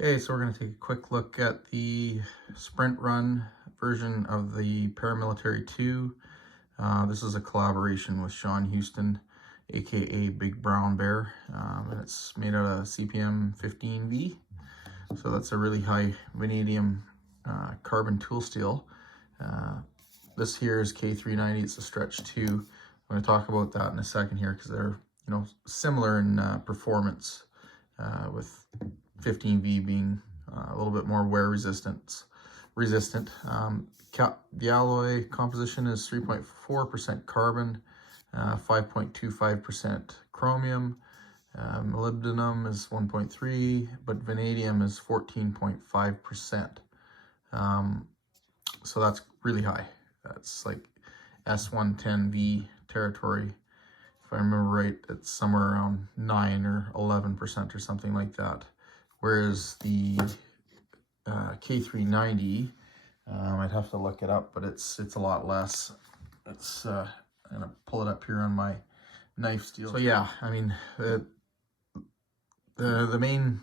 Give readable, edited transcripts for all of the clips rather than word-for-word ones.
Okay, so we're going to take a quick look at the sprint run version of the Paramilitary 2. This is a collaboration with Shawn Houston, aka Big Brown Bear, and it's made out of CPM-15V. So that's a really high vanadium carbon tool steel. This here is K390. It's a stretch 2. I'm going to talk about that in a second here because they're similar in performance, with 15V being a little bit more wear resistant. The alloy composition is 3.4% carbon, 5.25% chromium, molybdenum is 1.3, but vanadium is 14.5%. So that's really high. That's like S110V territory. If I remember right, it's somewhere around 9 or 11% or something like that. Whereas the K390, I'd have to look it up, but it's a lot less. It's I'm gonna pull it up here on my knife steel. So yeah, I mean the main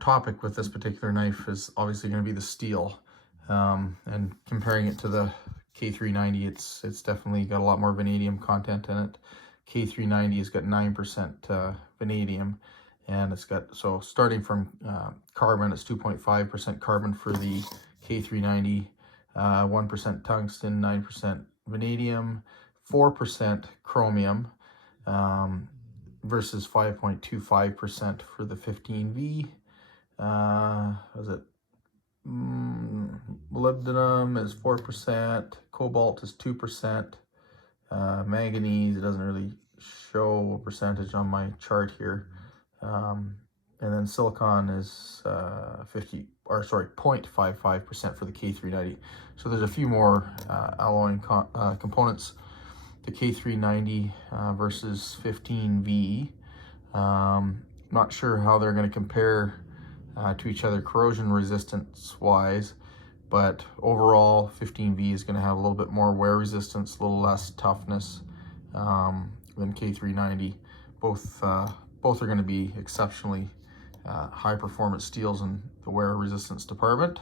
topic with this particular knife is obviously going to be the steel, and comparing it to the K390, it's definitely got a lot more vanadium content in it. K390 has got 9% vanadium, and it's got, so starting from carbon, it's 2.5% carbon for the K390, 1% tungsten, 9% vanadium, 4% chromium, versus 5.25% for the 15V. Was it? Molybdenum is 4%, cobalt is 2%, manganese, it doesn't really show a percentage on my chart here, and then silicon is 0.55% for the K390. So there's a few more alloying components. The K390 versus 15V. Not sure how they're going to compare to each other corrosion resistance wise, but overall 15V is going to have a little bit more wear resistance, a little less toughness than K390. Both are going to be exceptionally high performance steels in the wear resistance department.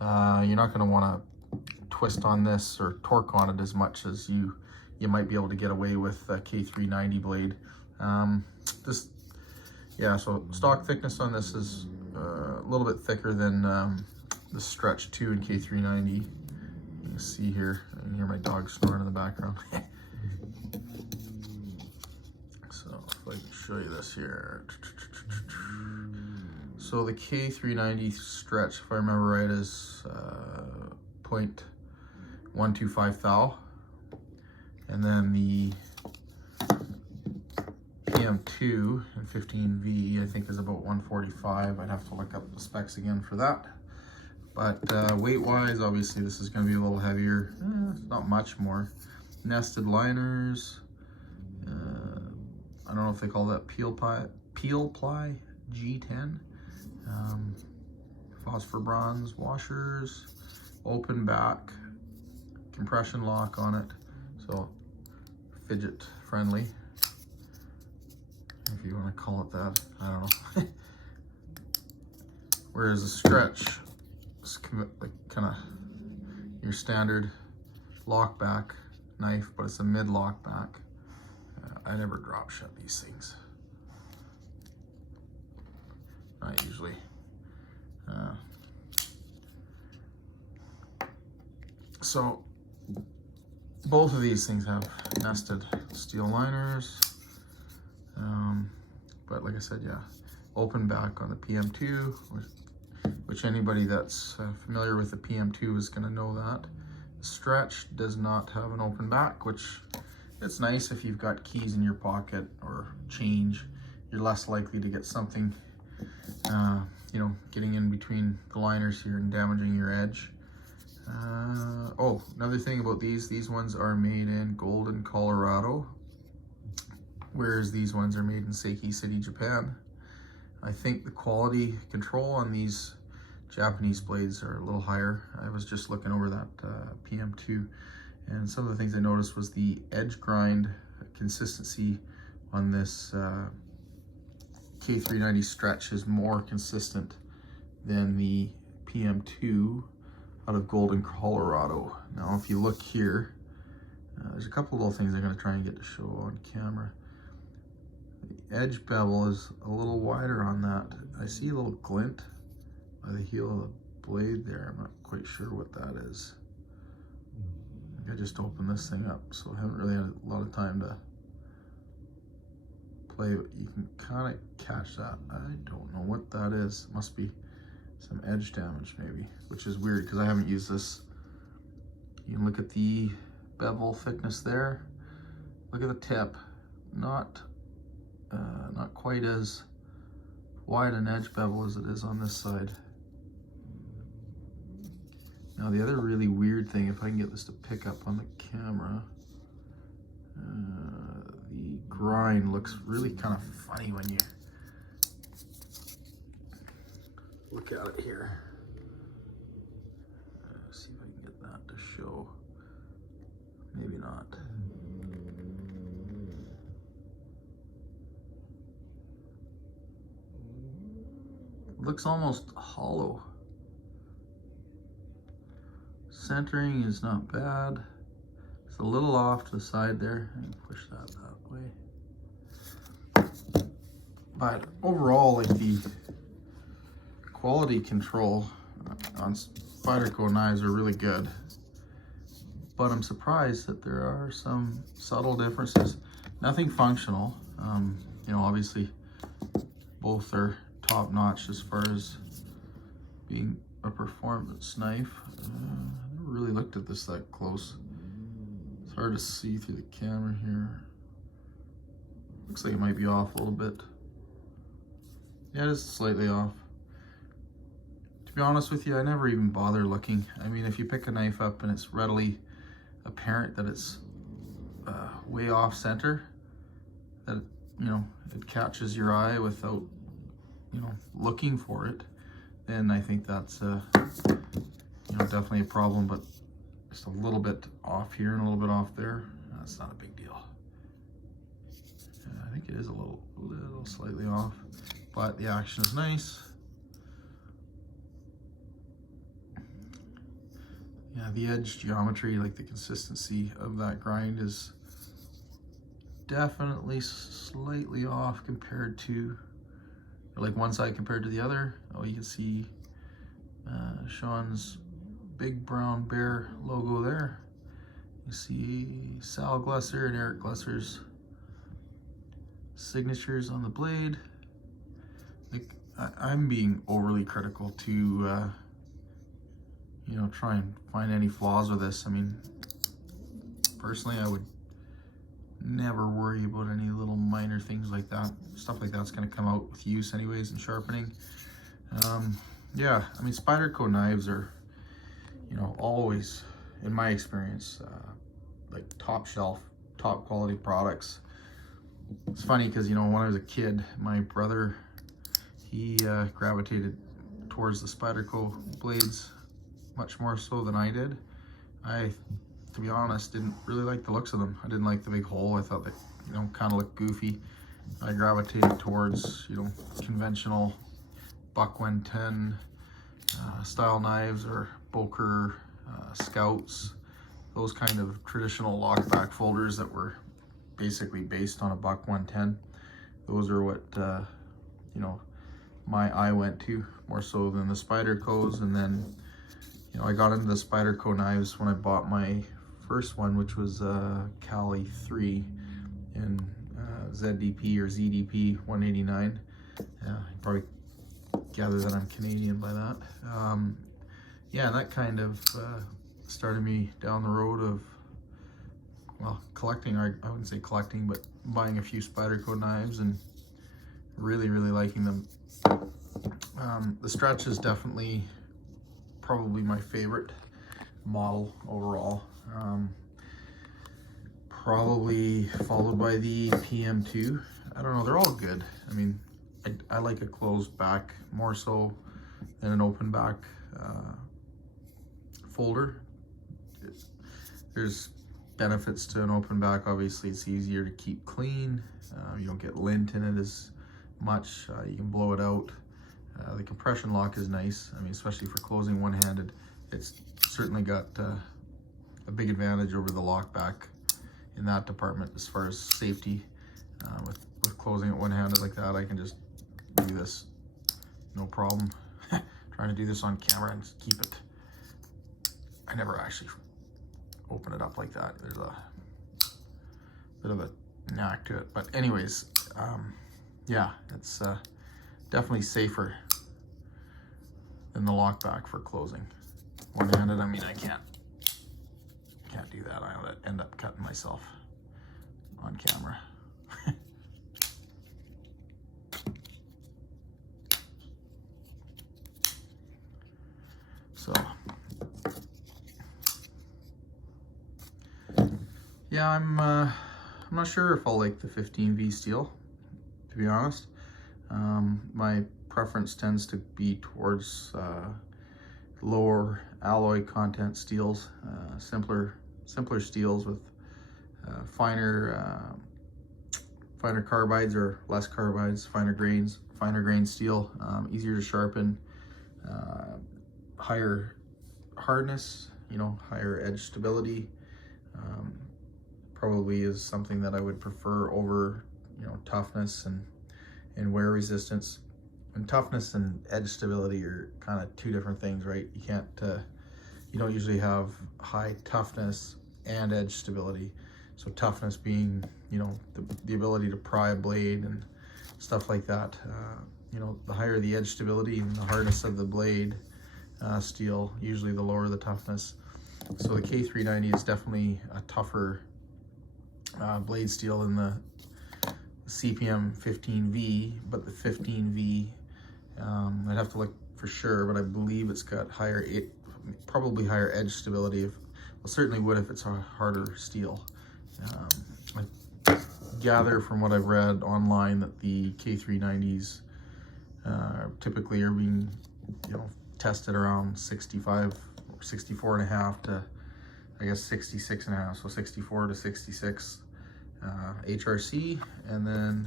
You're not going to want to twist on this or torque on it as much as you might be able to get away with a K390 blade. So stock thickness on this is a little bit thicker than the stretch 2 in K390. You can see here, you can hear my dog snoring in the background. So if I can show you this here. So the K390 stretch, if I remember right, is 0.125 thou. And then the PM2 and 15V, I think, is about 145. I'd have to look up the specs again for that. But weight-wise, obviously, this is going to be a little heavier. Not much more. Nested liners. I don't know if they call that peel ply G10. Phosphor bronze washers. Open back. Compression lock on it. So fidget friendly, if you want to call it that. I don't know. Whereas a stretch is like kind of your standard lock back knife, but it's a mid lock back. I never drop shut these things. Not usually. So both of these things have nested steel liners, but like I said, yeah, open back on the PM2, which anybody that's familiar with the PM2 is going to know that. The stretch does not have an open back, which it's nice if you've got keys in your pocket or change. You're less likely to get something, getting in between the liners here and damaging your edge. Oh, another thing about these ones are made in Golden, Colorado, whereas these ones are made in Seiki City, Japan. I think the quality control on these Japanese blades are a little higher. I was just looking over that PM2, and some of the things I noticed was the edge grind consistency on this K390 stretch is more consistent than the PM2 out of Golden, Colorado. Now, if you look here, there's a couple little things I'm going to try and get to show on camera. The edge bevel is a little wider on that. I see a little glint by the heel of the blade there. I'm not quite sure what that is. I just opened this thing up, so I haven't really had a lot of time to play, but you can kind of catch that. I don't know what that is. It must be some edge damage maybe, which is weird because I haven't used this. You can look at the bevel thickness there. Look at the tip. Not quite as wide an edge bevel as it is on this side. Now the other really weird thing, if I can get this to pick up on the camera, the grind looks really kind of funny when you look at it here. See if I can get that to show. Maybe not. It looks almost hollow. Centering is not bad. It's a little off to the side there. I can push that way. But overall, like, the quality control on Spyderco knives are really good. But I'm surprised that there are some subtle differences. Nothing functional. You know, obviously both are top notch as far as being a performance knife. I never really looked at this that close. It's hard to see through the camera here. Looks like it might be off a little bit. Yeah, it is slightly off. To be honest with you, I never even bother looking. I mean, if you pick a knife up and it's readily apparent that it's way off center, that, you know, it catches your eye without, you know, looking for it, then I think that's you know, definitely a problem. But just a little bit off here and a little bit off there, that's not a big deal. I think it is a little slightly off, but the action is nice. Yeah, the edge geometry, like the consistency of that grind, is definitely slightly off compared to, like, one side compared to the other. Oh, you can see Shawn's big brown bear logo there. You see Sal Glesser and Eric Glesser's signatures on the blade. Like, I'm being overly critical to you know, try and find any flaws with this. I mean, personally, I would never worry about any little minor things like that. Stuff like that's going to come out with use anyways and sharpening. Yeah, I mean, Spyderco knives are, you know, always, in my experience, like top shelf, top quality products. It's funny because, you know, when I was a kid, my brother, he gravitated towards the Spyderco blades much more so than I did. I, to be honest, didn't really like the looks of them. I didn't like the big hole. I thought they, you know, kind of looked goofy. I gravitated towards, you know, conventional buck 110 style knives, or Boker Scouts, those kind of traditional lockback folders that were basically based on a buck 110. Those are what you know, my eye went to more so than the Spydercos. And then, you know, I got into the Spyderco knives when I bought my first one, which was Cali 3 in ZDP or ZDP 189. Yeah, you probably gather that I'm Canadian by that. Yeah, that kind of started me down the road of, well, collecting. I wouldn't say collecting, but buying a few Spyderco knives and really liking them. The Stretch is definitely probably my favorite model overall. Probably followed by the PM2. I don't know, they're all good. I mean, I like a closed back more so than an open back folder. There's benefits to an open back. Obviously, it's easier to keep clean. You don't get lint in it as much. You can blow it out. The compression lock is nice. I mean, especially for closing one-handed, it's certainly got a big advantage over the lock back in that department as far as safety. With closing it one-handed like that, I can just do this no problem. Trying to do this on camera and keep it. I never actually open it up like that. There's a bit of a knack to it, but anyways, yeah, it's definitely safer than the lock back for closing one-handed. I mean, I can't do that. I'll end up cutting myself on camera. So yeah, I'm not sure if I'll like the 15V steel, to be honest. My preference tends to be towards lower alloy content steels, simpler steels with finer carbides or less carbides, finer grain steel, easier to sharpen, higher hardness, you know, higher edge stability. Probably is something that I would prefer over, you know, toughness and wear resistance. And toughness and edge stability are kind of two different things, right? You can't, you don't usually have high toughness and edge stability. So toughness being, you know, the ability to pry a blade and stuff like that. You know, the higher the edge stability and the hardness of the blade steel, usually the lower the toughness. So the K390 is definitely a tougher blade steel than the CPM-15V, but the 15V, I'd have to look for sure, but I believe it's got probably higher edge stability. Well, certainly would if it's a harder steel. I gather from what I've read online that the K390s typically are being, you know, tested around 65 or 64 and a half to, I guess, 66 and a half, so 64 to 66 HRC, and then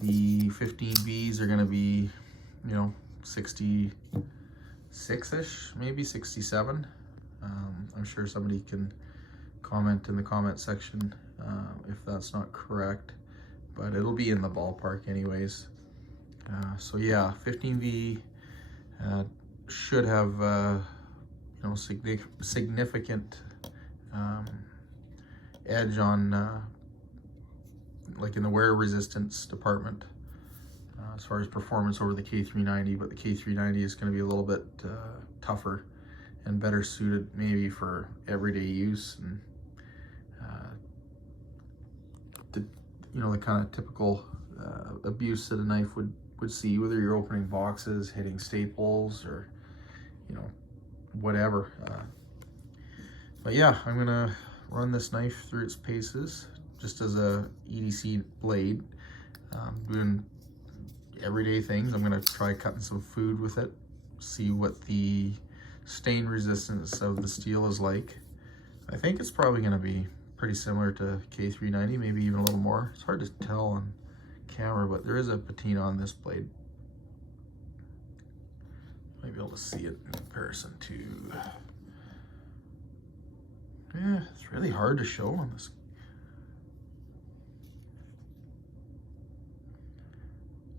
the 15Vs are going to be, you know, 66-ish, maybe 67. I'm sure somebody can comment in the comment section if that's not correct, but it'll be in the ballpark anyways. So yeah, 15V should have you know, significant edge on like in the wear resistance department as far as performance over the K390, but the K390 is going to be a little bit tougher and better suited maybe for everyday use, and you know, the kind of typical abuse that a knife would see, whether you're opening boxes, hitting staples, or, you know, whatever. But yeah, I'm gonna run this knife through its paces just as a EDC blade, doing everyday things. I'm gonna try cutting some food with it, see what the stain resistance of the steel is like. I think it's probably gonna be pretty similar to K390, maybe even a little more. It's hard to tell on camera, but there is a patina on this blade. Might be able to see it in comparison to, yeah, it's really hard to show on this.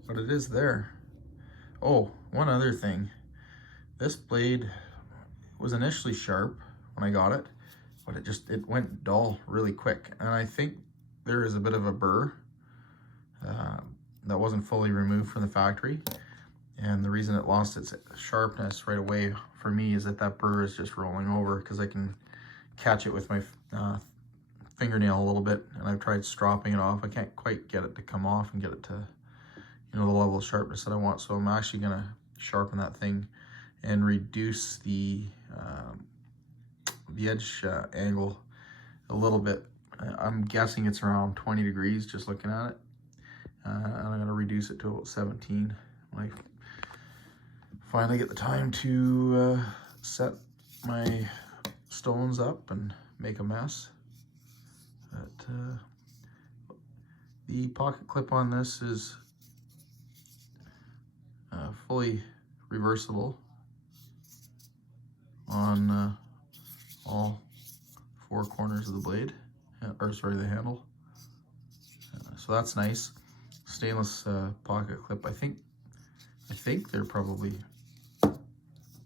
But it is there. Oh, one other thing. This blade was initially sharp when I got it, but it went dull really quick. And I think there is a bit of a burr that wasn't fully removed from the factory. And the reason it lost its sharpness right away for me is that burr is just rolling over, because I can catch it with my fingernail a little bit, and I've tried stropping it off. I can't quite get it to come off and get it to, you know, the level of sharpness that I want. So I'm actually gonna sharpen that thing and reduce the edge angle a little bit. I'm guessing it's around 20 degrees just looking at it. And I'm gonna reduce it to about 17 when I finally get the time to set my stones up and make a mess. But the pocket clip on this is fully reversible on all 4 corners of the blade, or sorry, the handle. So that's nice. Stainless pocket clip. I think they're probably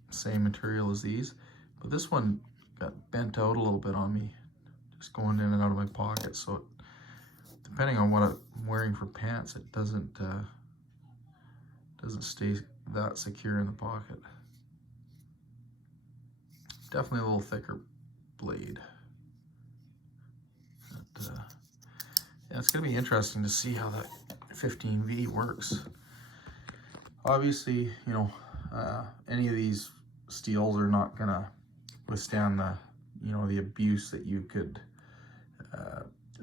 same material as these, but this one got bent out a little bit on me, just going in and out of my pocket. So depending on what I'm wearing for pants, it doesn't stay that secure in the pocket. Definitely a little thicker blade. But, yeah, it's gonna be interesting to see how that 15V works. Obviously, you know, any of these steels are not gonna withstand the, you know, the abuse that you could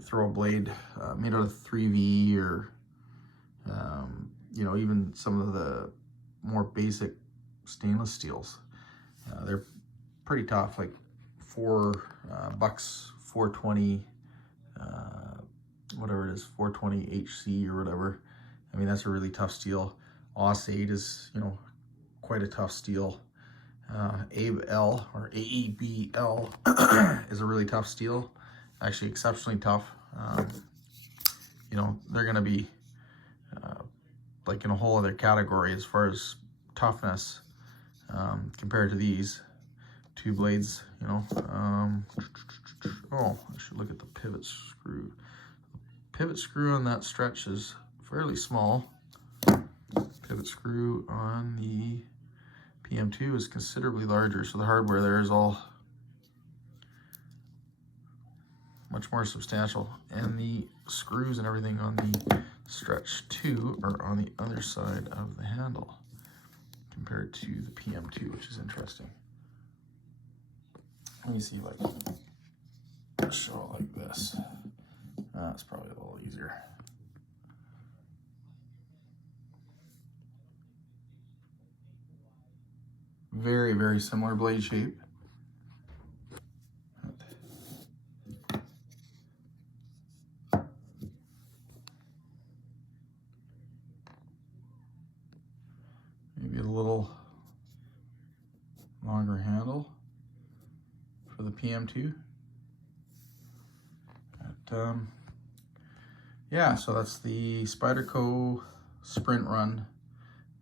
throw a blade made out of 3V, or you know, even some of the more basic stainless steels. They're pretty tough, like $4, 420, whatever it is, 420 HC or whatever. I mean, that's a really tough steel. AUS-8 is, you know, quite a tough steel. ABL or AEBL is a really tough steel, actually exceptionally tough. You know, they're going to be like in a whole other category as far as toughness compared to these 2 blades, you know. Oh, I should look at the pivot screw. The pivot screw on that stretch is fairly small. Pivot screw on the PM2 is considerably larger, so the hardware there is all much more substantial, and the screws and everything on the stretch 2 are on the other side of the handle compared to the PM2, which is interesting. Let me see if I can show it like this. That's probably a little easier. Very, very similar blade shape. Maybe a little longer handle for the PM2. But, yeah, so that's the Spyderco Sprint Run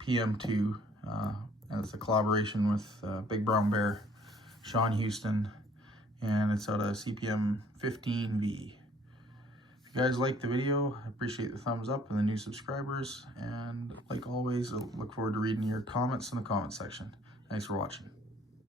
PM2. And it's a collaboration with Big Brown Bear, Shawn Houston, and it's out of CPM-15V. If you guys like the video, I appreciate the thumbs up and the new subscribers, and like always, I look forward to reading your comments in the comment section. Thanks for watching.